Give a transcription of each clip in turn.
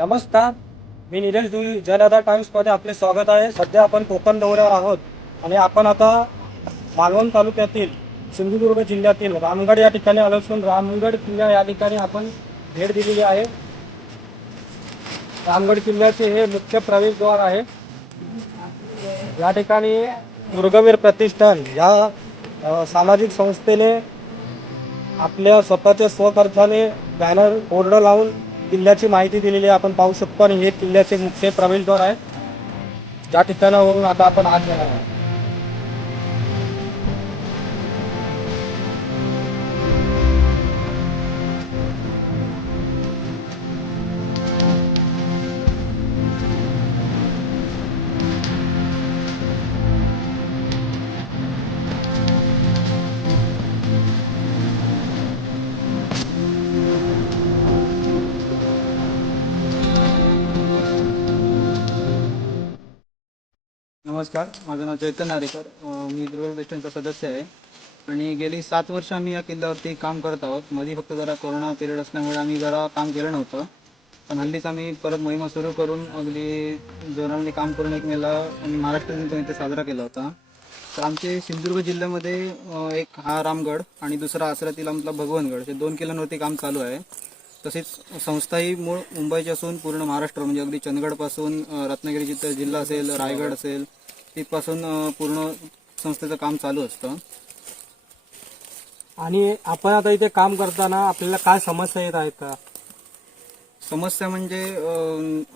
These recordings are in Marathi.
नमस्कार. मी निलेश दुई जनता टाइम्समध्ये आपले स्वागत आहे. सध्या आपण कोकण दौऱ्यावर आहोत आणि आपण आता मालवण तालुक्यातील सिंधुदुर्ग जिल्ह्यातील रामगड या ठिकाणी आलो असून रामगड किल्ला या ठिकाणी आपण भेट दिलेली आहे. रामगड किल्ल्याचे हे मुख्य प्रवेशद्वार आहे. या ठिकाणी दुर्गवीर प्रतिष्ठान या सामाजिक संस्थेने आपल्या स्वतःच्या स्वखर्चाने बॅनर ओरडं लावून किल्ल्याची माहिती दिलेली आहे आपण पाहू शकतो. आणि हे किल्ल्याचे मुख्य प्रवेशद्वार आहे ज्या ठिकाणावरून आता आपण आत येणार आहोत. नमस्कार. माझं नाव चैतन्य नारेकर. मी दुर्ग वेस्टर्नचा सदस्य आहे. आणि गेली सात वर्ष आम्ही या किल्ल्यावरती काम करत आहोत. मध्ये फक्त जरा कोरोना पिरियड असल्यामुळे आम्ही जरा काम केलं नव्हतं. पण हल्लीच आम्ही परत मोहिमा सुरू करून अगदी जोराने काम करून एक मेला आम्ही महाराष्ट्र दिन इथे साजरा केला होता. तर आमचे सिंधुदुर्ग जिल्ह्यामध्ये एक हा रामगड आणि दुसरा आसऱ्यातील आमचा भगवानगड हे दोन किल्ल्यांवरती काम चालू आहे. तसेच संस्था ही मूळ मुंबईची असून पूर्ण महाराष्ट्र म्हणजे अगदी चंदगडपासून रत्नागिरी जिथं जिल्हा असेल रायगड असेल तिथपासून पूर्ण संस्थेचं काम चालू असतं. आणि आपण आता इथे काम करताना आपल्याला काय समस्या येत आहेत? का समस्या म्हणजे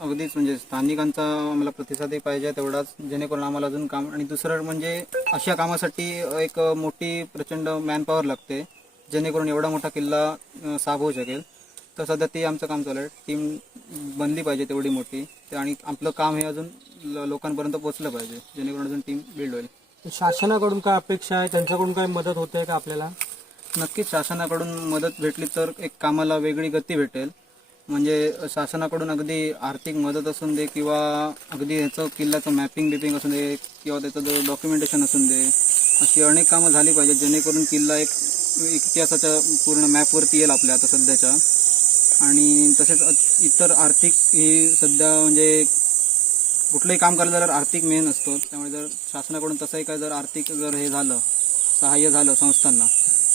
अगदीच म्हणजे स्थानिकांचा आम्हाला प्रतिसादही पाहिजे तेवढाच जेणेकरून आम्हाला अजून काम आणि दुसरं म्हणजे अशा कामासाठी एक मोठी प्रचंड मॅनपॉवर लागते जेणेकरून एवढा मोठा किल्ला साफ होऊ शकेल. तर सध्या ते आमचं काम चालू आहे. टीम बनली पाहिजे तेवढी मोठी. ते आणि आपलं काम हे अजून लोकांपर्यंत पोहोचलं पाहिजे जेणेकरून अजून टीम बिल्ड होईल. शासनाकडून काय अपेक्षा आहे? त्यांच्याकडून काय मदत होते का आपल्याला? नक्कीच शासनाकडून मदत भेटली तर एक कामाला वेगळी गती भेटेल. म्हणजे शासनाकडून अगदी आर्थिक मदत असून दे किंवा अगदी ह्याचं किल्ल्याचं मॅपिंग बिपिंग असून दे किंवा त्याचं जो डॉक्युमेंटेशन असून दे अशी अनेक कामं झाली पाहिजेत जेणेकरून किल्ला एक इतिहासाच्या पूर्ण मॅपवरती येईल आपल्या आता सध्याच्या. आणि तसेच इतर आर्थिक ही सध्या म्हणजे कुठलंही काम करायला जर आर्थिक मेन असतो त्यामुळे जर शासनाकडून तसंही काय जर आर्थिक जर हे झालं सहाय्य झालं संस्थांना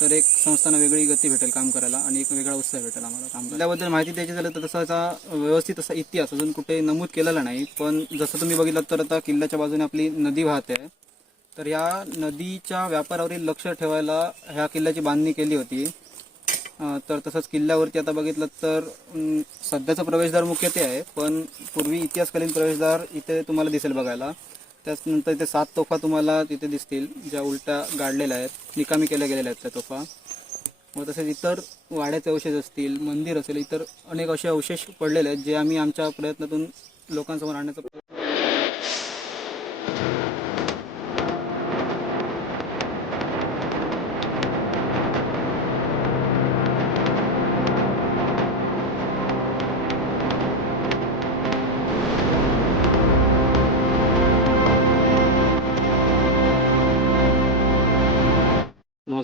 तर एक संस्थांना वेगळी गती भेटेल काम करायला आणि एक वेगळा उत्साह भेटेल आम्हाला काम त्याबद्दल माहिती द्यायची झालं तर तसाचा व्यवस्थित असा इतिहास अजून कुठे नमूद केलेला नाही पण जसं तुम्ही बघितलं तर आता किल्ल्याच्या बाजूने आपली नदी वाहते. आहे तर या नदीच्या व्यापारावरील लक्ष ठेवायला ह्या किल्ल्याची बांधणी केली होती. तर तसंच किल्ल्यावरती आता बघितलं तर सध्याचं प्रवेशद्वार मुख्य ते आहे पण पूर्वी इतिहासकालीन प्रवेशद्वार इथे तुम्हाला दिसेल बघायला. त्याचनंतर इथे सात तोफा तुम्हाला तिथे दिसतील ज्या उलट्या गाडलेल्या आहेत निकामी केल्या गेलेल्या आहेत त्या तोफा. व तसेच इतर वाड्याचे अवशेष असतील मंदिर असेल इतर अनेक असे अवशेष पडलेले आहेत जे आम्ही आमच्या प्रयत्नातून लोकांसमोर आणण्याचा प्रयत्न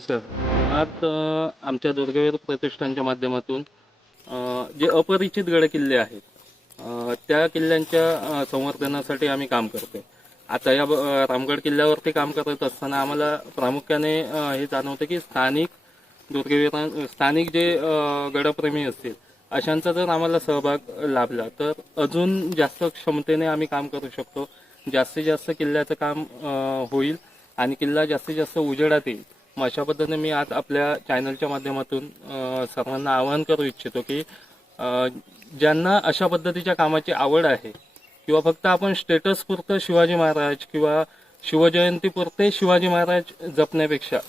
नमस्कार आज आमच्या दुर्गवीर प्रतिष्ठानच्या माध्यमातून जे अपरिचित गडकिल्ले आहेत त्या किल्ल्यांच्या संवर्धनासाठी आम्ही काम करतोय. आता या ब- रामगड किल्ल्यावरती काम करत असताना आम्हाला प्रामुख्याने हे जाणवतं की स्थानिक दुर्गवीरां स्थानिक जे गडप्रेमी असतील अशांचा जर आम्हाला सहभाग लाभला तर अजून जास्त क्षमतेने आम्ही काम करू शकतो. जास्तीत जास्त किल्ल्याचं काम होईल आणि किल्ला जास्तीत जास्त उजेडात येईल. मग अशा पद्धतीने मी आज आपल्या चॅनलच्या माध्यमातून सर्वांना आवाहन करू इच्छितो की ज्यांना अशा पद्धतीच्या कामाची आवड आहे किंवा फक्त आपण स्टेटस पुरतं शिवाजी महाराज किंवा शिवजयंती पुरते शिवाजी महाराज जपण्यापेक्षा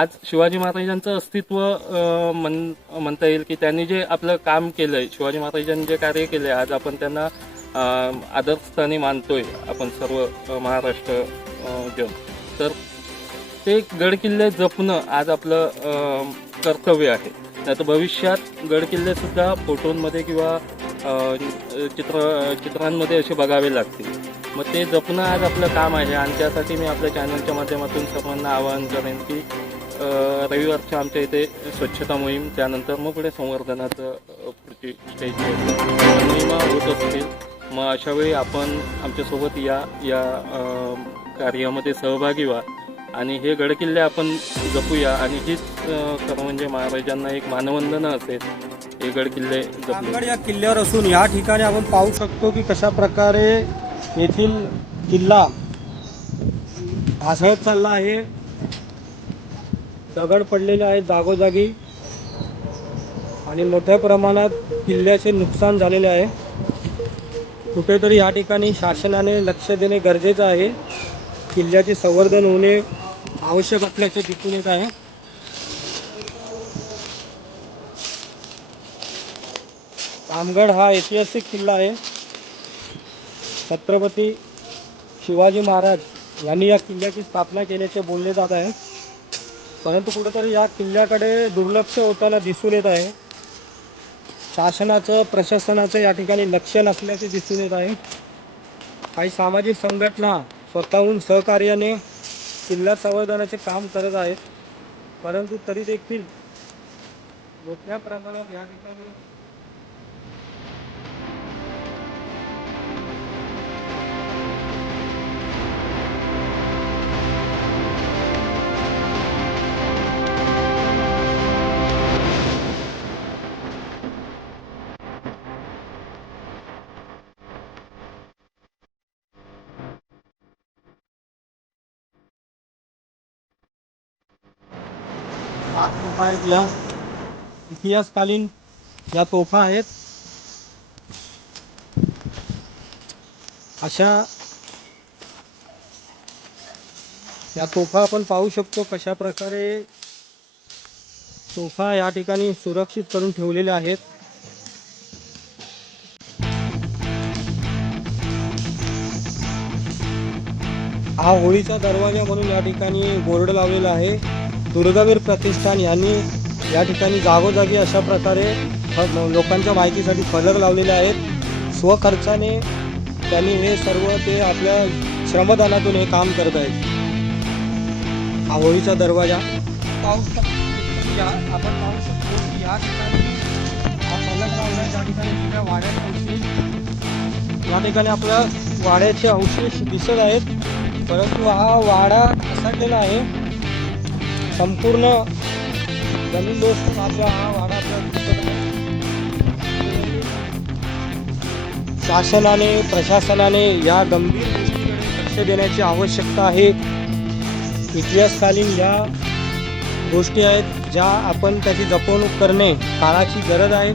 आज शिवाजी महाराजांचं अस्तित्व मन म्हण म्हणता येईल की त्यांनी जे आपलं काम केलंय शिवाजी महाराजांनी जे कार्य केले आज आपण त्यांना आदरस्थानी मानतोय आपण सर्व महाराष्ट्र जन. तर ते गडकिल्ले जपणं आज आपलं कर्तव्य आहे. नाही तर भविष्यात गडकिल्लेसुद्धा फोटोंमध्ये किंवा चित्र चित्रांमध्ये असे बघावे लागतील. मग ते जपणं आज आपलं काम आहे आणि त्यासाठी मी आपल्या चॅनलच्या माध्यमातून सर्वांना आवाहन करेन की रविवारच्या आमच्या इथे स्वच्छता मोहीम त्यानंतर मग पुढे संवर्धनाचं पुढची स्टेज मोहिमा होत असतील मग अशावेळी आपण आमच्यासोबत या या कार्यामध्ये सहभागी व्हा. आणि हे गडकिल्ले आपण जपूया. आणि हीच खरं म्हणजे महाराजांना एक मानवंदना असेल. हे गडकिल्ले जपले या किल्ल्यावर असून या ठिकाणी आपण पाहू शकतो की कशा प्रकारे येथील किल्ला ढासळत चालला आहे. दगड पडलेले आहेत जागोजागी. आणि मोठ्या प्रमाणात किल्ल्याचे नुकसान झालेले आहे. कुठेतरी या ठिकाणी शासनाने लक्ष देणे गरजेचं आहे. किल्ल्याचे संवर्धन होणे आवश्यक असल्याचे दिसून येत आहे. रामगड हा ऐतिहासिक किल्ला आहे. छत्रपती शिवाजी महाराज यांनी या किल्ल्याची स्थापना केल्याचे बोलले जात आहे. परंतु कुठेतरी या किल्ल्याकडे दुर्लक्ष होताना दिसून येत आहे. शासनाचं प्रशासनाचं या ठिकाणी लक्ष नसल्याचे दिसून येत आहे. काही सामाजिक संघटना स्वतःहून सहकार्याने किल्ला संवर्धनाचे काम करत आहेत. परंतु तरी देखील मोठ्या प्रमाणात या ठिकाणी तोफा इतिहासकालीन या तोफा आहेत. अशा या तोफा आपण पाहू शकतो कशा प्रकारे तोफा या ठिकाणी सुरक्षित करून ठेवलेल्या आहेत. हा होळीचा दरवाजा म्हणून या ठिकाणी बोर्ड लावलेला आहे. दुर्गावीर प्रतिष्ठान यांनी या ठिकाणी जागोजागी अशा प्रकारे लोकांच्या माहितीसाठी फलक लावलेले आहेत. स्वखर्चाने त्यांनी हे सर्व ते आपल्या श्रमदानातून हे काम करत आहेत. आवळीचा दरवाजा. पाहू शकतो या आपण पाहू शकतो की या ठिकाणी हा फलक लावला. ठिकाणी अवशेष या ठिकाणी आपल्या वाड्याचे अवशेष दिसत आहेत. परंतु हा वाडा घसरलेला आहे. संपूर्ण जमीन दोस्त आपला हा भागातला दिसत आहे. शासनाने प्रशासनाने या गंभीर गोष्टीकडे लक्ष देण्याची आवश्यकता आहे. इतिहासकालीन या गोष्टी आहेत ज्या आपण त्याची जपवणूक करणे काळाची गरज आहे.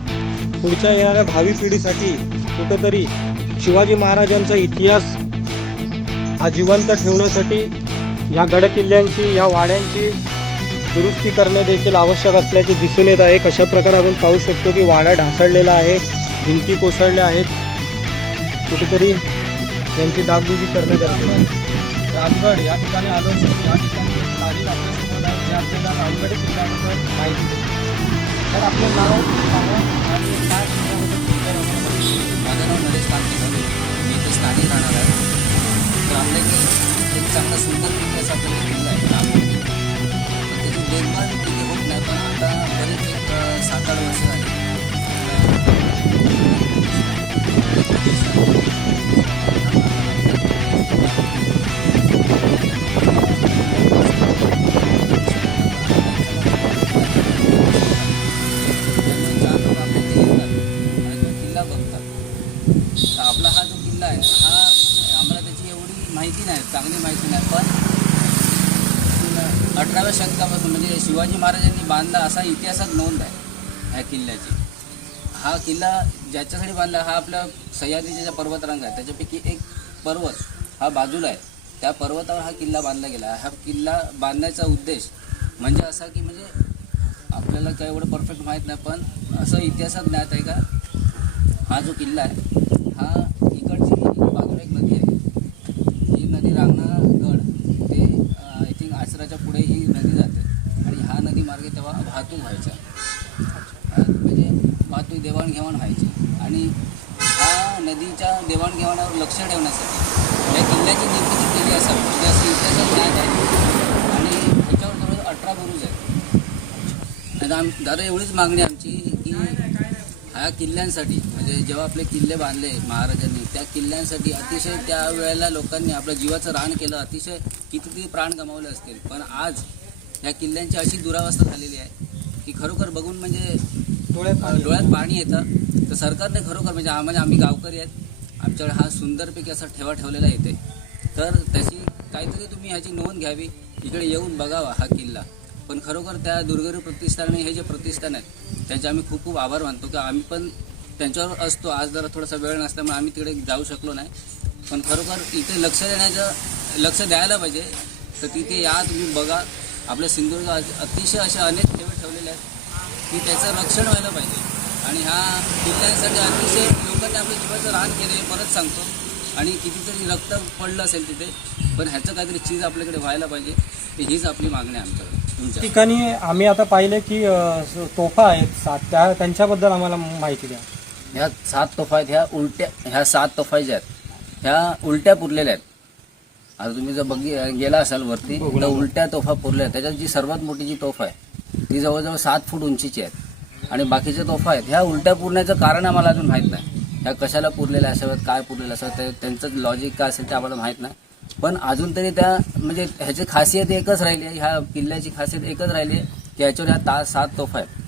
पुढच्या येणाऱ्या भावी पिढीसाठी कुठंतरी शिवाजी महाराजांचा इतिहास हा जिवंत ठेवण्यासाठी या गडकिल्ल्यांची या वाड्यांची दुरुस्ती करणे देखील आवश्यक असल्याचे दिसून येत आहे. कशा प्रकारे आपण पाहू शकतो की वाडा ढासळलेला आहे भिंती कोसळल्या आहेत. कुठेतरी यांची डागडुजी करणे गरजेचं आहे. रामगड या ठिकाणी आलो असून या ठिकाणी तारीख आपल्यासमोर आहे. जे आपल्याला रामगड किल्ल्याबद्दल माहिती तर आपलं नाव आणि काय माझं नाव नरेश मी इथे स्थानिक राहणार आहे. तर एक चांगला सुंदर तर त्याची देखभाल तिथे होत नाही पण आता बरेच एक अ, सात आठ वर्ष झाली अठराव्या शतकापासून म्हणजे शिवाजी महाराजांनी बांधला असा इतिहासात नोंद आहे ह्या किल्ल्याची. हा किल्ला ज्याच्यासाठी बांधला हा आपल्या सह्याद्रीच्या ज्या पर्वतरांग आहे त्याच्यापैकी एक पर्वत हा बाजूला आहे. त्या पर्वतावर हा किल्ला बांधला गेला. आहे. हा किल्ला बांधण्याचा उद्देश म्हणजे असा की म्हणजे आपल्याला काय एवढं परफेक्ट माहीत नाही पण असं इतिहासात ज्ञात आहे का? हा जो किल्ला आहे हा इकडची बाजूला एक नदी आहे ही नदी रांगणा गड ते आय थिंक आचराच्या पुढे ही नदी जाते आणि हा नदी मार्गे तेव्हा वाहतूक व्हायच्या म्हणजे वाहतूक देवाणघेवाण व्हायची. आणि हा नदीच्या देवाणघेवाणावर लक्ष ठेवण्यासाठी या किल्ल्याची निर्मिती केली असावी. म्हणजे असं इतिहासात ज्ञात आहे. आणि ह्याच्यावर जवळ अठरा बुरुज आहेत. आम दादा एवढीच मागणी आमची की ह्या किल्ल्यांसाठी म्हणजे जेव्हा आपले किल्ले बांधले महाराजांनी त्या किल्ल्यांसाठी अतिशय त्या वेळेला लोकांनी आपलं जीवाचं रान केलं. अतिशय कितीतरी प्राण गमावले असतील. पण आज या किल्ल्यांची अशी दुरावस्था झालेली आहे खरोखर बघून म्हणजे डोळ्यात पाणी डोळ्यात पाणी येतं. तर सरकारने खरोखर म्हणजे आम्हाला आम्ही गावकरी आहेत. आमच्याकडे हा सुंदरपैकी असा ठेवा ठेवलेला येते. तर त्याची काहीतरी तुम्ही ह्याची नोंद घ्यावी. इकडे येऊन बघावा हा किल्ला. पण खरोखर त्या दुर्गरी प्रतिष्ठान हे जे प्रतिष्ठान आहेत त्यांचे आम्ही खूप खूप आभार मानतो की आम्ही पण त्यांच्यावर असतो. आज जरा थोडासा वेळ नसल्यामुळे आम्ही तिकडे जाऊ शकलो नाही. पण खरोखर इथे लक्ष देण्याचं लक्ष द्यायला पाहिजे. तर तिथे या तुम्ही बघा. आपल्या सिंधुदुर्ग अतिशय असे अनेक की त्याचं रक्षण व्हायला पाहिजे. आणि ह्या किल्ल्यांसाठी अतिशय लोकांनी आपल्या जीवाचं रान केलं हे परत सांगतो. आणि कितीतरी रक्त पडलं असेल तिथे पण ह्याचं काहीतरी चीज आपल्याकडे व्हायला पाहिजे. तर हीच आपली मागणी आहे आमच्याकडे. ठिकाणी आम्ही आता पाहिले की तोफा आहेत सात. त्या त्यांच्याबद्दल आम्हाला माहिती द्या. ह्या सात तोफा आहेत. ह्या उलट्या ह्या सात तोफा ज्या आहेत ह्या उलट्या पुरलेल्या आहेत. आता तुम्ही जर बघी गेला असाल वरती तर उलट्या तोफा पुरल्या आहेत. त्याच्यात जी सर्वात मोठी जी तोफा आहे ती जवळजवळ सात फूट उंचीची आहे आणि बाकीच्या तोफा आहेत. ह्या उलट्या पुरण्याचं कारण आम्हाला अजून माहीत नाही. ह्या कशाला पुरलेल्या असाव्यात काय पुरलेलं असावं ते त्यांचं लॉजिक काय असेल ते आम्हाला माहीत नाही. पण अजून तरी त्या म्हणजे ह्याची खासियत एकच राहिली आहे. ह्या किल्ल्याची खासियत एकच राहिली आहे की ह्याच्यावर ह्या ता सात तोफा आहेत.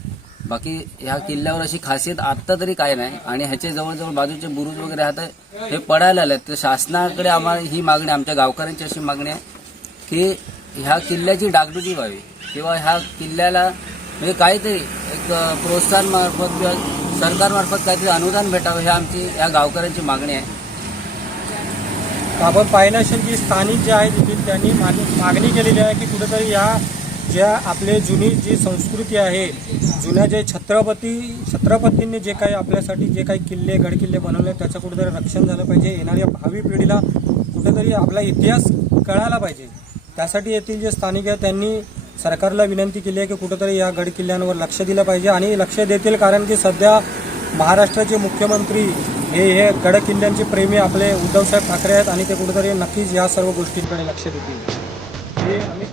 बाकी ह्या किल्ल्यावर अशी खासियत आत्ता तरी काय नाही. आणि ह्याचे जवळजवळ बाजूचे बुरुज वगैरे आता हे पडायला आले तर शासनाकडे आम्हाला ही मागणी आमच्या गावकऱ्यांची अशी मागणी आहे की ह्या किल्ल्याची डागडुजी व्हावी. किंवा ह्या किल्ल्याला म्हणजे काहीतरी एक प्रोत्साहनमार्फत प्रोत्साहन मार्फत किंवा सरकारमार्फत काहीतरी अनुदान भेटावं ही आमची ह्या गावकऱ्यांची मागणी आहे. आपण पाहिलं असेल की स्थानिक जे आहेत येथील त्यांनी माग- मागणी केलेली आहे की कुठेतरी या ज्या आपले जुनी जी संस्कृती आहे जुन्या जे छत्रपती छत्रपतींनी जे काही आपल्यासाठी जे काही किल्ले गडकिल्ले बनवले त्याचं कुठेतरी रक्षण झालं पाहिजे. येणाऱ्या भावी पिढीला कुठेतरी आपला इतिहास कळायला पाहिजे. त्यासाठी येथील जे स्थानिक आहेत त्यांनी सरकारला विनंती केली आहे की कुठंतरी या गडकिल्ल्यांवर लक्ष दिलं पाहिजे आणि लक्ष देतील कारण की सध्या महाराष्ट्राचे मुख्यमंत्री हे हे गडकिल्ल्यांचे प्रेमी आपले उद्धवसाहेब ठाकरे आहेत आणि ते कुठंतरी नक्कीच या सर्व गोष्टींकडे लक्ष देतील. हे आम्ही